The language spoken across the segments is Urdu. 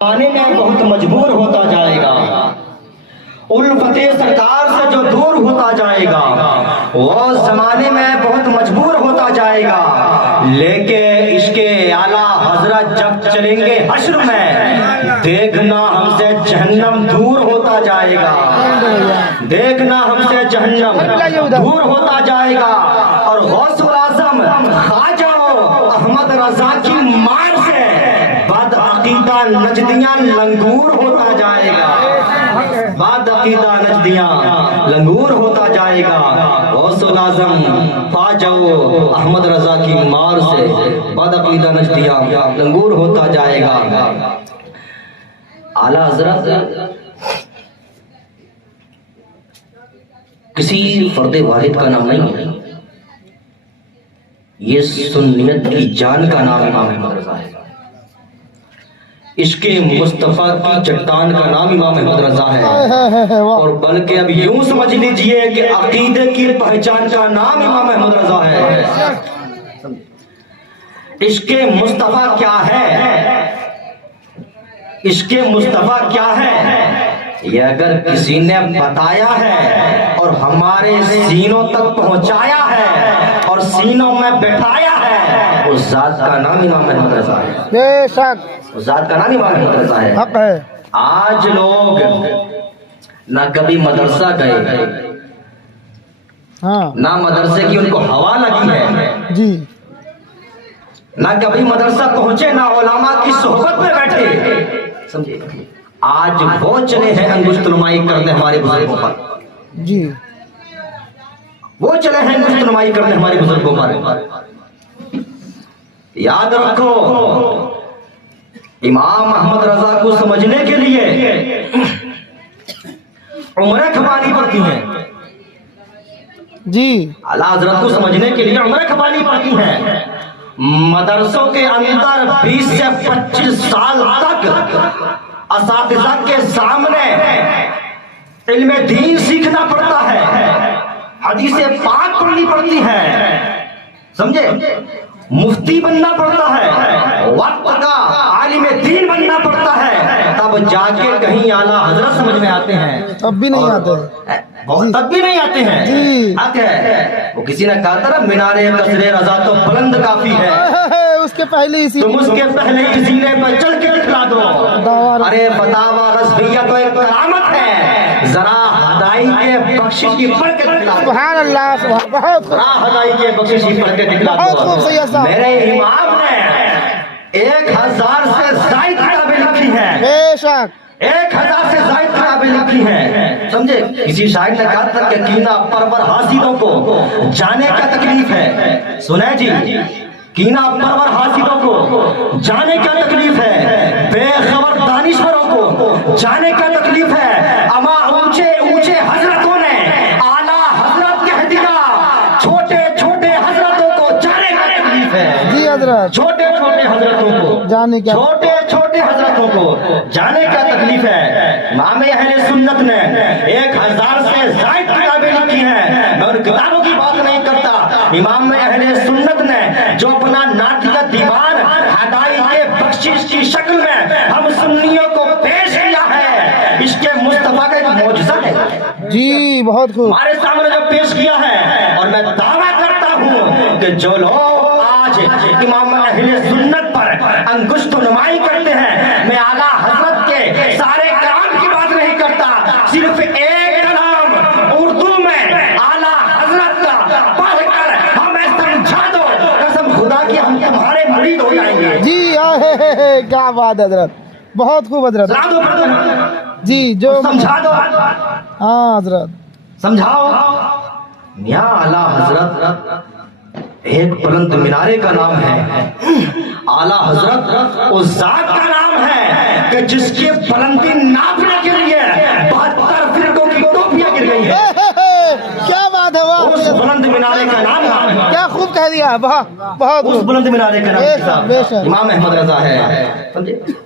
آنے میں بہت مجبور ہوتا جائے گا، الفت سرکار سے جو دور ہوتا جائے گا وہ زمانے میں بہت مجبور ہوتا جائے گا، لیکن عشق اعلیٰ حضرت جب چلیں گے حشر میں دیکھنا ہم سے جہنم دور ہوتا جائے گا، دیکھنا ہم سے جہنم دور ہوتا جائے گا، اور غوث الاعظم خواجہ احمد رضا کی مار سے بد عقیدہ نجدیاں لنگور ہوتا جائے گا، بد عقیدہ نجدیاں لنگور ہوتا جائے گا، غوث الاعظم خواجہ احمد رضا کی مار سے بد عقیدہ نجدیاں لنگور ہوتا جائے گا۔ اعلیٰ حضرت کسی فرد واحد کا نام نہیں ہے، یہ سنیت کی جان کا نام امام احمد رضا ہے، عشق مصطفیٰ کی چٹان کا نام امام احمد رضا ہے، اور بلکہ اب یوں سمجھ لیجئے کہ عقیدے کی پہچان کا نام امام احمد رضا ہے۔ عشق مصطفیٰ کیا ہے؟ عشق مصطفیٰ کیا ہے؟ یہ اگر کسی نے بتایا ہے اور ہمارے سینوں تک پہنچایا ہے اور سینوں میں بٹھایا ہے، اس ذات کا نام امام احمد رضا ہے، بے شک اس ذات کا نام امام احمد رضا ہے۔ حق ہے۔ آج لوگ نہ کبھی مدرسہ گئے، ہاں نہ مدرسے کی ان کو ہوا لگی ہے، جی نہ کبھی مدرسہ پہنچے، نہ علماء کی صحبت میں بیٹھے، سمجھے؟ آج وہ چلے ہیں انگشت نمائی کرنے ہمارے بزرگوں پر، جی وہ چلے ہیں انگشت نمائی کرنے ہمارے بزرگوں پر۔ یاد رکھو، امام احمد رضا کو سمجھنے کے لیے عمریں کھپانی پڑتی ہیں، جی اعلیٰ حضرت کو سمجھنے کے لیے عمریں کھپانی پڑتی ہیں۔ مدرسوں کے اندر 20 سے 25 سال تک اساتذہ کے سامنے علم دین سیکھنا پڑتا ہے، حدیث پاک پڑھنی پڑتی ہے، سمجھے؟ مفتی بننا پڑتا ہے، وقت کا عالم دین بننا پڑتا ہے، تب جا کے کہیں اعلیٰ حضرت سمجھ میں آتے ہیں، تب بھی نہیں آتے، تب بھی نہیں آتے ہیں۔ جی حق ہے، وہ کسی نے کہا تھا نا، مینارے قصر رضا تو بلند کافی ہے، اس کے پہلے اسی تم اس کے پہلے کی زینے پر چل کے دکھلا دو۔ ارے فتاوا رضویہ تو ایک کرامت ہے، ذرا ہدائی کے بخشش کی پڑھ کے دکھلا دو، سبحان اللہ، سبحان بہت خوب، ذرا ہدائی کے بخشش کی پڑھ کے دکھلا بہت خوب سید دو۔ صاحب، میرے امام نے 1000 سے زائد کتابیں لکھی ہیں، بے شک 1000 سے زائد کتابیں لکھی ہیں، سمجھے؟ کسی شاعر نے کہا تھا کہ کینہ پرور حاسدوں کو جانے کیا تکلیف ہے، سنیں جی، کینہ پرور حاسدوں کو جانے کیا تکلیف ہے، بے خبر دانشوروں کو جانے کیا تکلیف ہے، اما اونچے اونچے حضرتوں نے اعلیٰ حضرت کہہ دیا، چھوٹے چھوٹے حضرتوں کو جانے کیا تکلیف ہے، جی حضرت، چھوٹے چھوٹے حضرتوں کو جانے کیا، چھوٹے چھوٹے حضرتوں کو جانے کیا تکلیف ہے۔ امام اہل سنت نے 1000 سے زائد کتابیں لکھی ہیں، میں ان کتابوں کی بات نہیں کرتا، امام اہل سنت نے جو اپنا ناطقہ دیوان ہدائی کے بخشش کی شکل میں ہم سنیوں کو پیش کیا ہے، عشق مصطفیٰ کا ایک معجزہ ہے، جی بہت خوب، ہمارے سامنے جو پیش کیا ہے، اور میں دعویٰ کرتا ہوں کہ جو لوگ آج امام اہل سنت پر انگشت نمائی کرتے ہیں، میں اعلیٰ حضرت کے سارے کلام کی بات نہیں کرتا، صرف ایک کلام اردو میں اعلیٰ حضرت کا پڑھ کر ہمیں سمجھا دو، قسم خدا کی ہم تمہارے مرید ہو جائیں گے۔ جی کیا بات حضرت، بہت خوب حضرت، سمجھا دو، جی جو سمجھا دو، ہاں حضرت، سمجھاؤ۔ میاں اعلیٰ حضرت ایک بلند مینارے کا نام ہے، اعلیٰ حضرت اس ذات کا نام ہے کہ جس کی بلندی ناپنے کے لیے 72 فرقوں کی ٹوپیاں گر گئی ہیں، کیا بات ہے، واہ، اس بلند مینارے کا نام ہے، کیا خوب کہہ دیا، بہت اس خوب، بلند مینارے کا بے شک، بے شک، نام امام احمد رضا ہے۔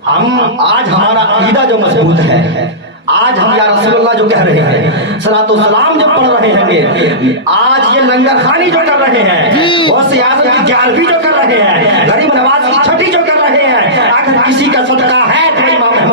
ہم آج ہمارا عقیدہ جو مضبوط ہے، آج ہم یا رسول اللہ جو کہہ رہے ہیں، صلاۃ و سلام جو پڑھ رہے ہیں، آج یہ لنگر خانی جو کر رہے ہیں، وہ سیاست کی 11ویں جو کر رہے ہیں، غریب نواز کی 6ٹھی جو کر رہے ہیں، اگر کسی کا صدقہ ہے تو امام احمد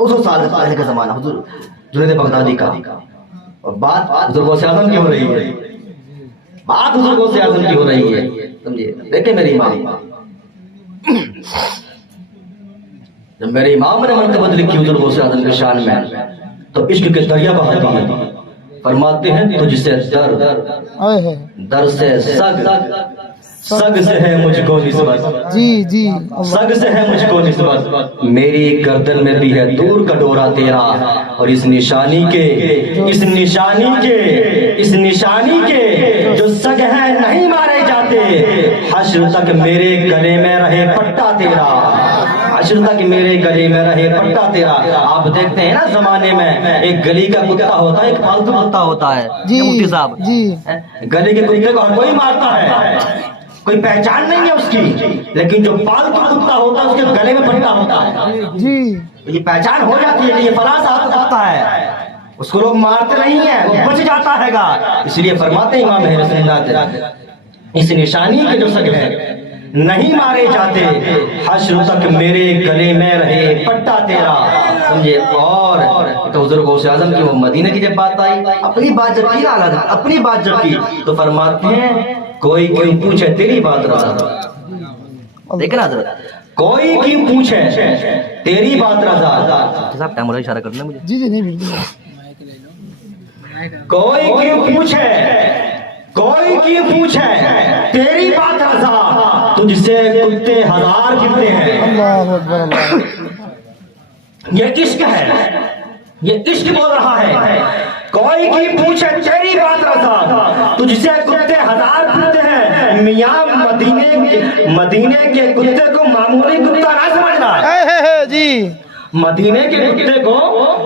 200 سال پہلے کا زمانہ حضور جنید بغدادی کا، اور بات حضور غوث اعظم کی ہو رہی ہے، بات حضور غوث اعظم کی ہو رہی ہے، سمجھے؟ دیکھیں میری امام، جب میرے امام نے منقبت لکھی حضور غوث اعظم کے شان میں تو عشق کے دریا بہا دیے، فرماتے ہیں تجھ سے در سے سگ، سگ سے ہے مجھ کو نسبت، جی جی سگ سے ہے مجھ کو نسبت، میری گردن میں بھی ہے دور کا ڈورا تیرا، اور اس نشانی کے جو سگ ہیں نہیں مارے جاتے، حشر تک میرے گلے میں رہے پٹا تیرا، حشر تک میرے گلے میں رہے پٹا تیرا۔ آپ دیکھتے ہیں نا زمانے میں ایک گلی کا کتا ہوتا ہے، ایک پالتو کتا ہوتا ہے، جی مفتی صاحب جی گلی کے کتے کو ہر کوئی مارتا ہے، کوئی پہچان نہیں ہے اس کی، لیکن جو پالتو کتا ہوتا ہے اس کے گلے میں پٹا ہوتا ہے، جی یہ پہچان ہو جاتی ہے کہ یہ فلاں صاحب کا کتا ہے، اس کو لوگ مارتے نہیں ہیں، وہ بچ جاتا ہے گا۔ اس لیے فرماتے ہیں امام اہل سنت، اس نشانی کے جو سگ ہیں نہیں مارے جاتے، حشر تک میرے گلے میں رہے پٹا تیرا، سمجھے؟ اور تو حضور غوث اعظم کی وہ مدینہ کی جب بات آئی، اپنی بات جب کی نا، اپنی بات جب کی تو فرماتے ہیں کوئی کیوں پوچھے تیری بات رضا، دیکھ نا حضرت، کوئی کیوں پوچھے تیری بات رضا، صاحب ٹائم ہو رہا ہے، اشارہ کر دیں مجھے، جی جی نہیں بالکل، کوئی کیوں پوچھے، کوئی کیوں پوچھے تیری بات رضا، تجھ سے کتے ہزار پھرتے ہیں، اللہ اکبر اللہ، یہ عشق ہے، یہ عشق بول رہا ہے، کوئی کی پوچھے تیری بات رضا، تجھ سے کتے ہزار پھرتے ہیں، میاں مدینے کے کتے کو معمولی کتا نہ سمجھنا، جی مدینے کے کتے کو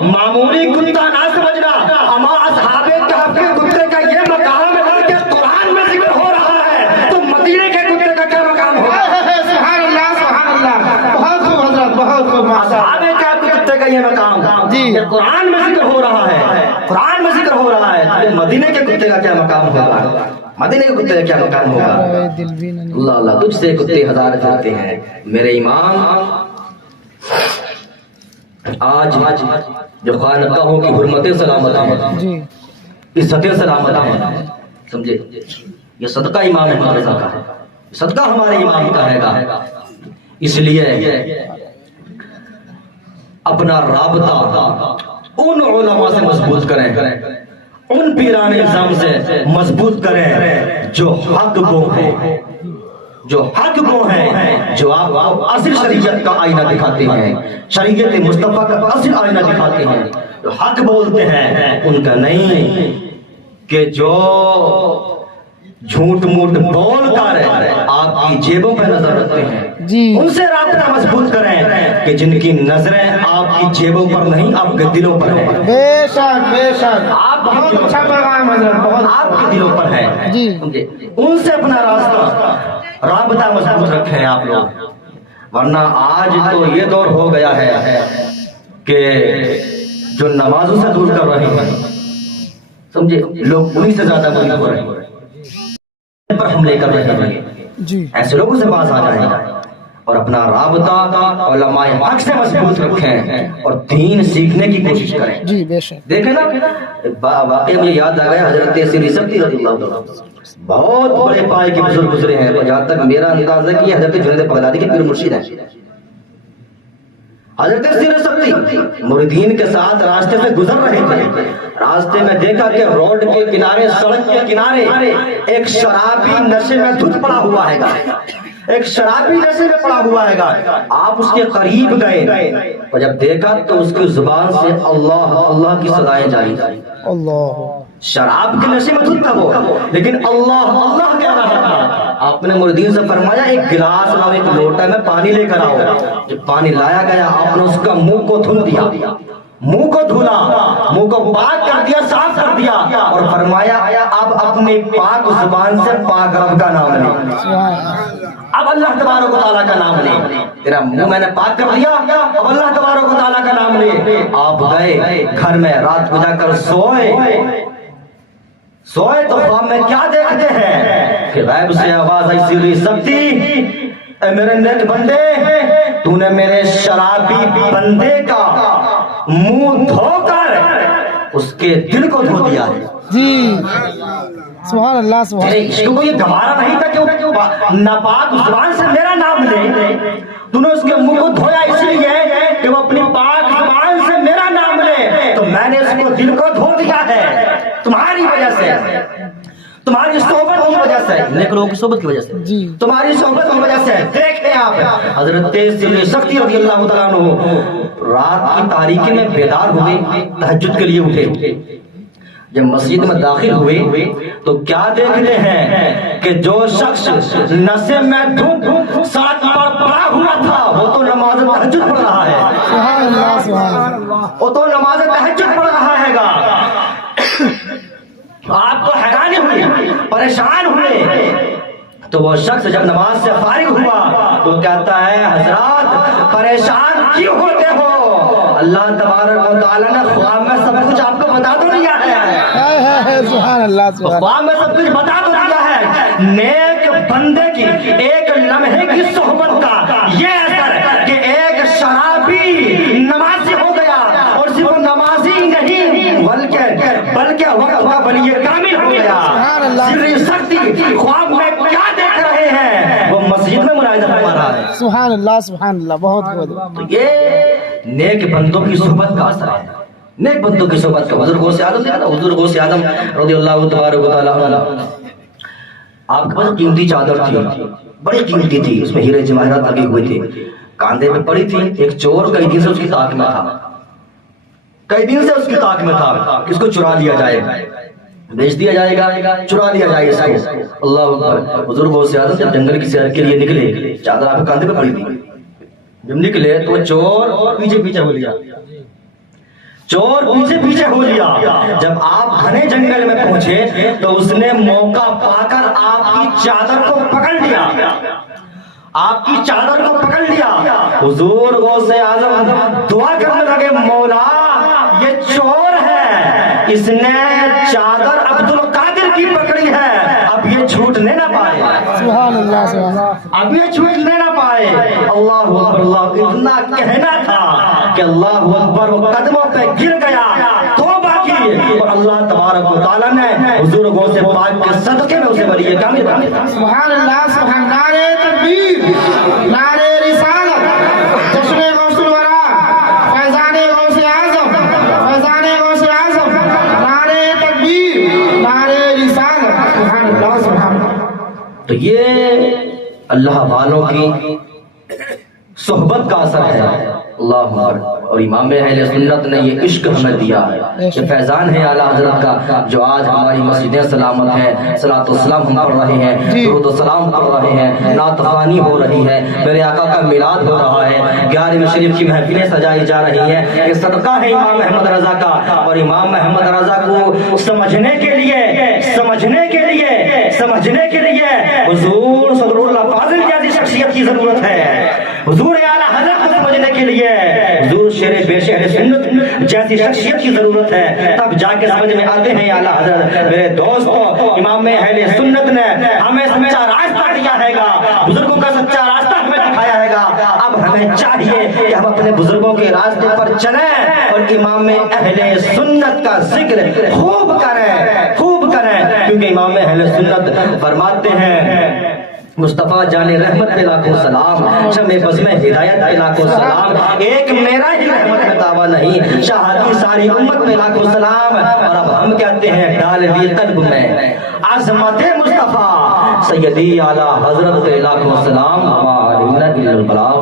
معمولی کتا نہ سمجھنا، اما اصحاب کہف کے کتے کا یہ مقام ہے کہ قرآن میں ذکر ہو رہا ہے، تو مدینے کے کتے کا کیا مقام ہوگا؟ سبحان اللہ سبحان اللہ، بہت خوب حضرت، بہت خوب، اصحاب کہف کے کتے کا یہ مقام جی کہ قرآن میں ذکر ہو رہا ہے، قرآن میں ذکر ہو رہا ہے، تو مدینے کے کتے کا کیا مقام ہوگا؟ مدینے کے کتے کا کیا مقام ہوگا؟ دل بھی نہیں، اللہ اللہ، تجھ سے کتے ہزار پھرتے ہیں میرے امام۔ آج جو خانقاہوں کی حرمت سلامت، جی عزت سلامت، سمجھے؟ یہ صدقہ امام احمد رضا کا ہے، صدقہ ہمارے امام کا ہے گا، اس لیے اپنا رابطہ ان علماء سے مضبوط کریں، ان پیران نظام سے مضبوط کریں جو حق گو ہیں، جو حق گو ہیں، جو آپ کو اصل شریعت کا آئینہ دکھاتے ہیں، شریعت مصطفیٰ کا اصل آئینہ دکھاتے ہیں، جو حق بولتے ہیں، ان کا نہیں کہ جو جھوٹ موٹ بول کر آپ کی جیبوں پہ نظر رکھتے ہیں، جی ان سے رابطہ مضبوط کریں کہ جن کی نظریں آپ کی جیبوں پر نہیں، آپ کے دلوں پر ہیں، بے شک بے شک، آپ بہت اچھا پیغام حضرت، بہت آپ کے دلوں پر ہے، جی ان سے اپنا رابطہ مضبوط رکھیں آپ لوگ، ورنہ آج تو یہ دور ہو گیا ہے کہ جو نمازوں سے دور کر رہے ہیں، سمجھے؟ لوگ انہی سے زیادہ بری ہو رہے ہیں، پر حملے کر رہے ہیں، جی ایسے لوگوں سے باز آ جائیں اور اپنا رابطہ علماء حق سے مضبوط رکھیں اور دین سیکھنے کی کوشش کریں۔ جی بے شک، دیکھیں نا، واقعی مجھے یاد آ گیا حضرت سری سبتی رضی اللہ عنہ، بہت بڑے پائے کے بزرگ گزرے ہیں، جہاں تک میرا انداز ہے کہ یہ حضرت جنید بغدادی کے پیر مرشد ہیں۔ حضرت سری سبتی مریدین کے ساتھ راستے میں گزر رہے تھے، راستے میں دیکھا کہ روڈ کے کنارے، سڑک کے کنارے ایک شرابی نشے میں دھت پڑا ہوا ہے گا، ایک شرابی نشے میں پڑا ہوا ہے گا، آپ اس کے قریب گئے اور جب دیکھا تو اس کی زبان سے اللہ اللہ کی صدائیں جاری، اللہ، شراب کے نشے میں دھت تھا وہ، لیکن اللہ اللہ کہہ رہا تھا۔ آپ نے مریدین سے فرمایا ایک گلاس لاؤ، ایک لوٹا میں پانی لے کر آؤ، جب پانی لایا گیا آپ نے اس کا منہ کو دھل دیا، منہ کو دھلا، منہ کو پاک کر دیا، صاف کر دیا، اور فرمایا اب اپنی پاک زبان سے پاک رب کا نام لے، اب اللہ تبارک و تعالیٰ کا نام لے، تیرا منہ میں نے پاک کر دیا، اب اللہ تبارک و تعالیٰ کا نام لے۔ آپ گئے گھر میں، رات کو جا کر سوئے تو خواب میں کیا دیکھتے ہیں کہ غیب سے آواز آئی، سری سبتی اے میرے نیک بندے، تو نے میرے شرابی بندے کا منہ دھو کر اس کے دل کو دھو دیا ہے. جی سبحان اللہ سبحان تیرے عشق کو یہ گوارا نہیں تھا کہ وہ ناپاک زبان سے میرا نام لے. تو نے اس کے منہ کو دھویا اس لیے کہ وہ اپنی پاک زبان سے میرا نام لے. تو میں نے اس کو دل کو دھو دیا ہے تمہاری وجہ سے, تمہاری صحبت کی وجہ سے, نیک لوگوں کی صحبت کی وجہ سے, جی. تمہاری صحبت کی وجہ سے. دیکھیں آپ حضرت سر سختی رضی اللہ تعالیٰ عنہ رات کی تاریکی میں بیدار ہوئے, تہجد کے لیے اٹھے. جب مسجد میں داخل ہوئے تو کیا دیکھتے ہیں کہ جو شخص نشے میں دھوم ساتھ پر پڑا ہوا تھا وہ تو نماز تہجد پڑھ رہا ہے. سبحان اللہ سبحان اللہ. وہ تو نماز تہجد پڑھ رہا ہے گا. آپ کو حیرانی ہوئی, پریشان ہوئے. تو وہ شخص جب نماز سے فارغ ہوا تو کہتا ہے حضرات پریشان کیوں ہوتے ہو؟ اللہ تبارک و تعالیٰ نے خواب میں سب کچھ آپ کو بتا تو دیا ہے. سبحان اللہ سبحان خواب میں سب کچھ بتا تو دیا ہے. نیک بندے کی ایک لمحے کی صحبت کا یہ اثر کہ ایک شرابی نمازی ہو گیا, اور صرف نمازی نہیں بلکہ وقت کا ولی کامل ہو گیا. سر سختی خواب میں کیا دیکھ رہے ہیں وہ مسجد میں ملاحظہ فرما رہا ہے. سبحان اللہ سبحان اللہ. بہت بہت یہ نیک بندوں کی صحبت کا اثر ہے. نیک بندوں کی صحبت کا. حضور غوث اعظم دیکھا, حضور غوث اعظم رضی اللہ تبارک و تعالیٰ عنہ, آپ کے پاس قیمتی چادر تھی, بڑی قیمتی تھی, اس میں ہیرے جواہرات لگے ہوئے تھے, کاندھے پہ پڑی تھی. ایک چور کئی دن سے اس کی طاق میں تھا, کئی دن سے اس کی طاق میں تھا کہ اس کو چرا لیا جائے, بیچ دیا جائے گا, چرا لیا جائے اس کو. اللہ اکبر. حضور غوث اعظم جب جنگل کی سیر کے لیے نکلے, چادر آپ کے کاندھے پہ پڑی تھی. جب نکلے تو چور پیچھے پیچھے ہو لیا, چور پیچھے پیچھے ہو لیا. جب آپ گھنے جنگل میں پہنچے تو اس نے موقع پا کر آپ کی چادر کو پکڑ لیا, آپ کی چادر کو پکڑ لیا. حضور غوث اعظم دعا کرنے لگے, مولا یہ چور ہے, اس نے چادر عبد القادر کی پکڑی ہے, اب یہ چھوٹنے نہ پائے. سبحان اللہ سبحان اللہ. اب یہ چھوٹنے نہ پائے. اللہ اکبر. اللہ اتنا کہنا تھا کہ اللہ اکبر وہ قدموں پہ گر گیا, توبہ کی, اور اللہ تبارک و تعالیٰ نے حضور غوث پاک کے صدقے میں اسے ولی کامل بنا دیا. سبحان اللہ سبحان. نعرہ تکبیر, نعرہ رسالت, جشن غوث الورا, فیضان غوث اعظم, فیضان غوث اعظم, نعرہ تکبیر, نعرہ رسالت. سبحان اللہ سبحان اللہ. تو یہ اللہ والوں کی صحبت کا اثر ہے. اللہ اکبر. اور امام اہل سنت نے یہ عشق ہمیں دیا ہے, یہ فیضان ہے اعلیٰ حضرت کا, جو آج ہماری مسجدیں سلامت ہیں, صلاۃ و سلام ہم پڑھ رہے ہیں, درود و سلام پڑھ رہے ہیں, نعت خوانی ہو رہی ہے, میرے آقا کا میلاد ہو رہا ہے, 11ویں شریف کی محفلیں سجائی جا رہی ہیں. یہ صدقہ ہے امام احمد رضا کا. اور امام احمد رضا کو سمجھنے کے لیے حضور صدر اللہ فاضل جیسی شخصیت کی ضرورت ہے. حضور اعلیٰ حضرت کو سمجھنے کے لیے حضور شیر بیش اہل سنت جیسی شخصیت کی ضرورت ہے, تب جا کے سمجھ میں آتے ہیں اعلیٰ حضرت. میرے دوستو, امام اہل سنت نے ہمیں سچا راستہ دیا ہے گا, بزرگوں کا سچا راستہ ہمیں دکھایا ہے گا. اب ہمیں چاہیے کہ ہم اپنے بزرگوں کے راستے پر چلیں اور امام اہل سنت کا ذکر خوب کریں, کیونکہ امام اہل سنت فرماتے ہیں مصطفیٰ جان رحمت پہ لاکھوں سلام, شمع بزم ہدایت پہ لاکھوں سلام, ایک میرا ہی رحمت میں دعویٰ نہیں, شہادی ساری امت پہ لاکھوں سلام. اور اب ہم کہتے ہیں ڈال دی قلب میں عظمت مصطفیٰ, سیدی اعلیٰ حضرت پہ لاکھوں سلام.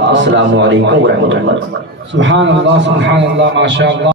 السلام علیکم ورحمۃ اللہ. سبحان اللہ سبحان اللہ, ماشاء اللہ.